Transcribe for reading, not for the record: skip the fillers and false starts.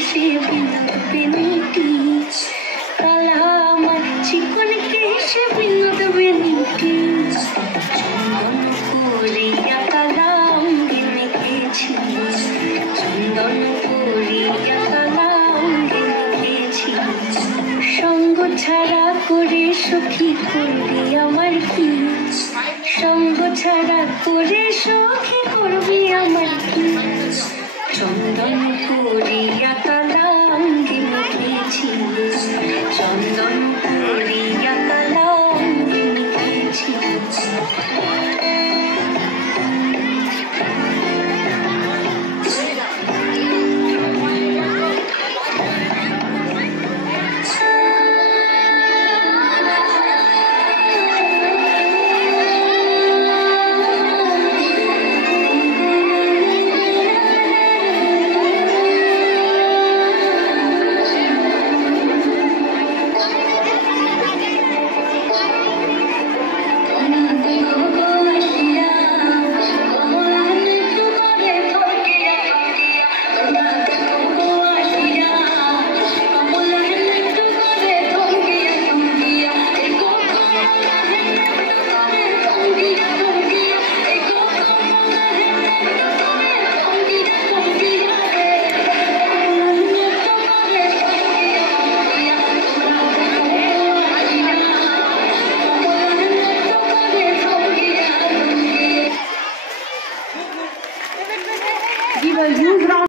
কেশে Binod vanity, কালা আমার চিকন কেশে বিনোদ বেনিটি, চন্দন করিয়া কালা অঙ্গে মেখেছি, চন্দন করিয়া কালা অঙ্গে মেখেছি। সঙ্গ ছাড়া করে সখী করবি আমার কি, সঙ্গ ছাড়া করে সখী করবি আমার কি, চন্দন করে